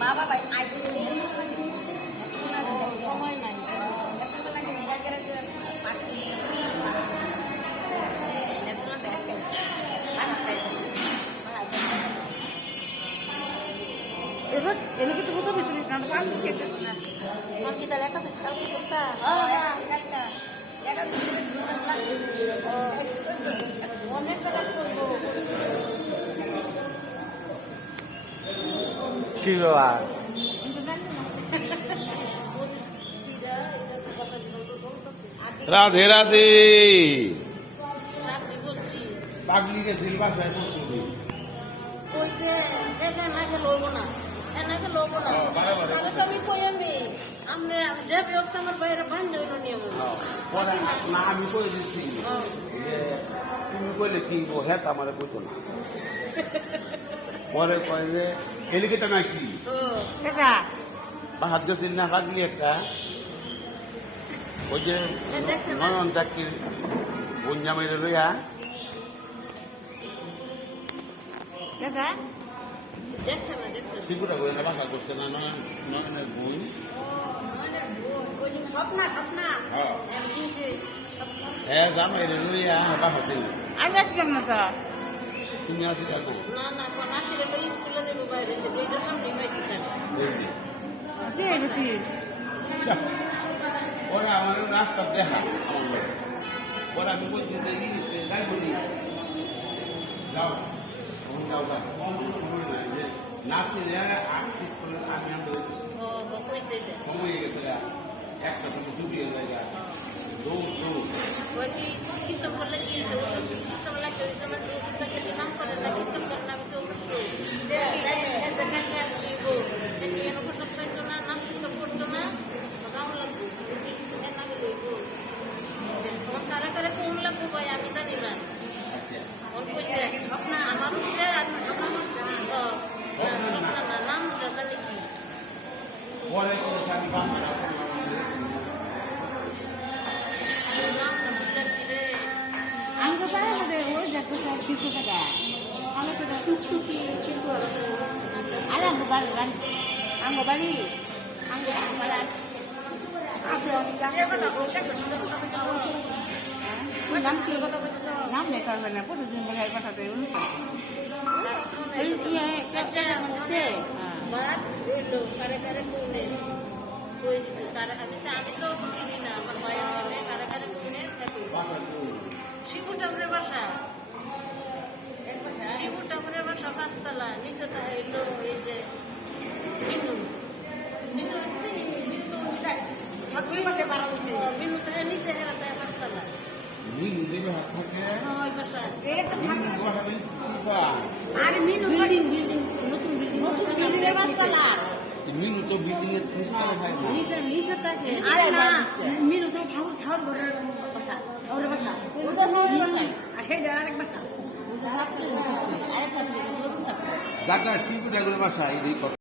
বাবা ভাই Ini kita buka bisnis nampak kita. Kalau kita lihat kan tahu kita. Ya kan অনেক টাকা করবো কি বাবা রাধে রাধে পাগলিকে সিলভার সাহেব কইছে একা নাকে লইব না এনাকে লইব না তাহলে তো আমি কই আমরা যে ব্যবস্থা আমার বাইরে বান্ধ হইল নিয়ম পরে না আমি কই দিচ্ছি যে তুমি কইলে কি হ্যাঁ আমার কইতো না পরে কয় যে এলিকেটা নাকি Kita. সাহায্য চিহ্ন কাটলি একটা ওই যে নয়ন চাকরির বঞ্জা মেরে লইয়া Kita. দেখছেন না দেখছেন শিশুটা করে না বাসা করছে না নয়নের বোন ওই দিন স্বপ্না স্বপ্না হ্যাঁ দিয়েছে হ্যাঁ জামাই রে লইয়া বাসা ছিল Ada siapa tu? তুমি আসি কেন না না কোন আখিরে লই স্কুলে দেব বাইরে দুইটা সামনে বাইরে থাক Siapa sih? ওরা আমার রাস্তা দেখা আমার লোক ওরা আমি বলছি যে যাই বলি যাও যাও নাচতে আর্টিস্ট করে আমি ও কইছে এটা সময় গেছে একটা থেকে ডুবিয়ে যায় দৌড় দৌড় ওই কি কিতাব বললে কি হইছে কিতাব লাগে ওই আমার কিতাবকে নাম করে না কিতাব করে না কিছু দেখি এটা কাকে দিব দেখি এর উপর সব তো না নাম কিতাব করতো না গাউন লাগবে বেশি এটা না লইব কোন তারা করে কোন লাগবে ভাই আমি জানি না কোন কইছে স্বপ্ন আমার উপরে আমার নাম জানি কি পরে করে আমি Bangla Anggo tahu ada jatuh saya situ saja. Kalau sudah situ ada anggo balik kan? Anggo balik, anggo balik. Asal orang yang nam lekar benar pun tujuan berhari pasal tu. Ini sih kerja macam বাদ হইলো কারে কারে কোনে কই দিছে তারা আমি তো চিনি না আমার মায়ের ছেলে কারে কারে কোনে থাকে শিবু ঠাকুরের বাসা শিবু ঠাকুরের বাসা পাঁচতলা নিচে তা হইলো এই যে বিনু বিনু বিনু তাহলে নিচে গেল তাই পাঁচতলা মিনু দেবে হাত থাকে ওই বাসা আর মিনু বিল্ডিং নতুন বিল্ডিং এর পাঁচতলা মিনু তো বিল্ডিং এর তিনতলা হয় না নিচে থাকে আরে না মিনু তো ঠাউর ঘরের বাসা ওর বাসা ওটা নয় আর হেডা আরেক বাসা জায়গা শিল্পী বাসা এই